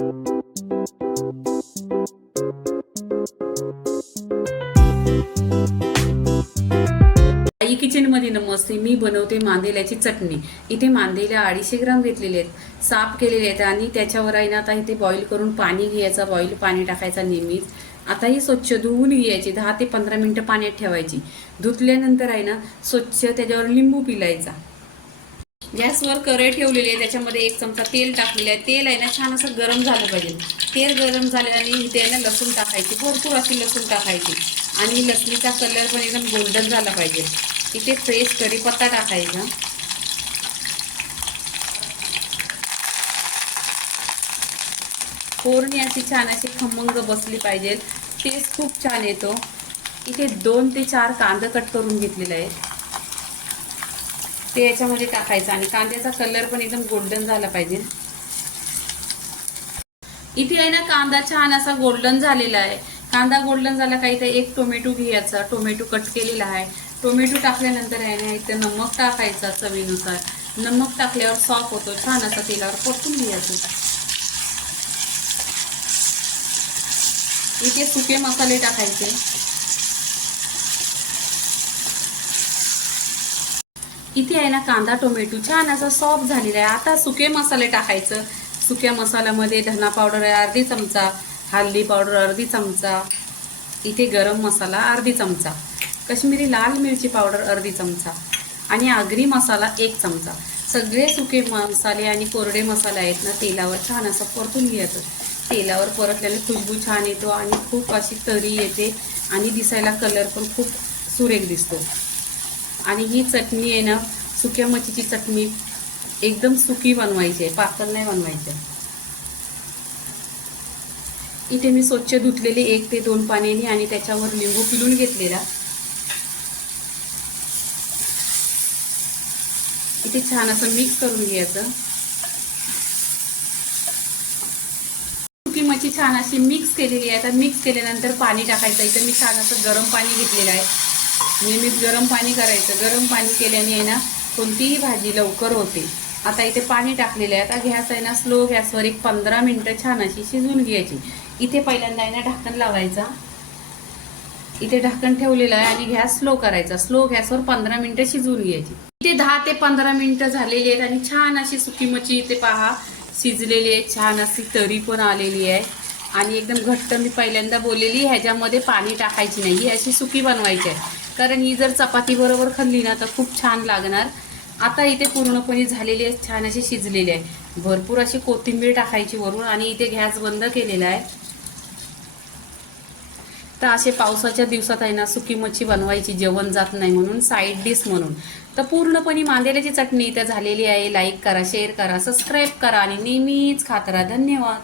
आई kitchen मध्ये नमस्ते. मी बनवते मांदेल्याची चटणी. इथे मांदेल्या 250 ग्राम घेतलेले आहेत, साफ केलेले आहेत आणि त्याच्यावर आहे ना आता इथे बॉईल करून पाणी घ्यायचं, बॉईल पाणी टाकायचं नेहमीच. आता ही स्वच्छ धुवून घ्यायची, 10 ते 15 मिनिटं पाण्यात ठेवायची. धुतल्यानंतर आहे ना स्वच्छ त्याच्यावर लिंबू पिळायचा. गॅसवर कढई ठेवलेली आहे, त्याच्यामध्ये 1 चमचा तेल टाकलेलं आहे. तेल आहे ना छान असं गरम झालं पाहिजे. तेल गरम झाल्याने इथे आहे ना लसूण टाकायची, भरपूर अशी लसूण टाकायची आणि लसणीचा कलर पण एकदम गोल्डन झाला पाहिजे. इथे फ्रेश कढीपत्ता टाकायचा. फोडणी अशी छान अशी खमंग बसली पाहिजे, टेस्ट खूप छान येतो. इथे 2 ते 4 कांदा कट करून घेतलेला आहे, ते याच्यामध्ये टाकायचं आणि कांद्याचा कलर पण एकदम गोल्डन झाला पाहिजे. इथे आहे ना कांदा छान असा गोल्डन झालेला आहे. कांदा गोल्डन झाला का इथे 1 टोमॅटो घ्यायचा, टोमॅटो कट केलेला आहे. टोमॅटो टाकल्यानंतर आहे ना इथे नमक टाकायचा चवीनुसार. नमक टाकल्यावर सॉफ्ट होतो, छान असं तेलावर परतून घ्यायचं. इथे सुके मसाले टाकायचे. इथे आहे ना कांदा टोमॅटो छान असा सॉफ्ट झालेला आहे. आता सुके मसाले टाकायचं. सुक्या मसाल्यामध्ये धना पावडर आहे अर्धी चमचा, हळदी पावडर अर्धी चमचा, इथे गरम मसाला अर्धी चमचा, काश्मीरी लाल मिरची पावडर अर्धी चमचा आणि आगरी मसाला 1 चमचा. सगळे सुके मसाले आणि कोरडे मसाले आहेत ना तेलावर छान असं परतून घ्यायचं. तेलावर परतल्याने खुशबू छान येतो आणि खूप अशी तरी येते आणि दिसायला कलर पण खूप सुरेख दिसतो. आणि ही चटणी आहे ना सुक्या मच्छीची चटणी एकदम सुकी बनवायची आहे, पातळ नाही बनवायची. इथे मी स्वच्छ धुतलेले 1 ते 2 पाण्याने आणि त्याच्यावर लिंबू पिळून घेतलेला. इथे छान असं मिक्स करून घ्यायचं. सुकी मच्छी छान अशी मिक्स केलेली आहे. आता मिक्स केल्यानंतर पाणी टाकायचं. इथे मी छान असं गरम पाणी घेतलेलं आहे. नेहमीच गरम पाणी करायचं. गरम पाणी केल्याने आहे ना कोणतीही भाजी लवकर होते. आता इथे पाणी टाकलेलं आहे. आता गॅस आहे ना स्लो गॅसवर 15 मिनिटं छान अशी शिजवून घ्यायची. इथे पहिल्यांदा आहे ना ढक्कन लावायचा. इथे ढक्कन ठेवलेलं आहे आणि गॅस स्लो करायचा. स्लो गॅसवर 15 मिनिटं शिजवून घ्यायची. इथे 10 ते 15 मिनिटं झालेली आहेत आणि छान अशी सुकी मच्छी इथे पहा शिजलेली आहे. छान अशी तरी पण आलेली आहे आणि एकदम घट्ट. मी पहिल्यांदा बोललेली ह्याच्यामध्ये पाणी टाकायची नाही, ही अशी सुकी बनवायची आहे, कारण ही जर चपाती बरोबर खाल्ली ना तर खूप छान लागणार. आता इथे पूर्णपणे झालेली आहे, छान अशी शिजलेली आहे. भरपूर अशी कोथिंबीर टाकायची वरून आणि इथे गॅस बंद केलेला आहे. तर असे पावसाच्या दिवसात आहे ना सुकी मच्छी बनवायची, जेवण जात नाही म्हणून, साईड डिश म्हणून. तर पूर्णपणे मांदेल्याची चटणी इथे झालेली आहे. लाईक करा, शेअर करा, सबस्क्राईब करा आणि नेहमीच खात राहा. धन्यवाद.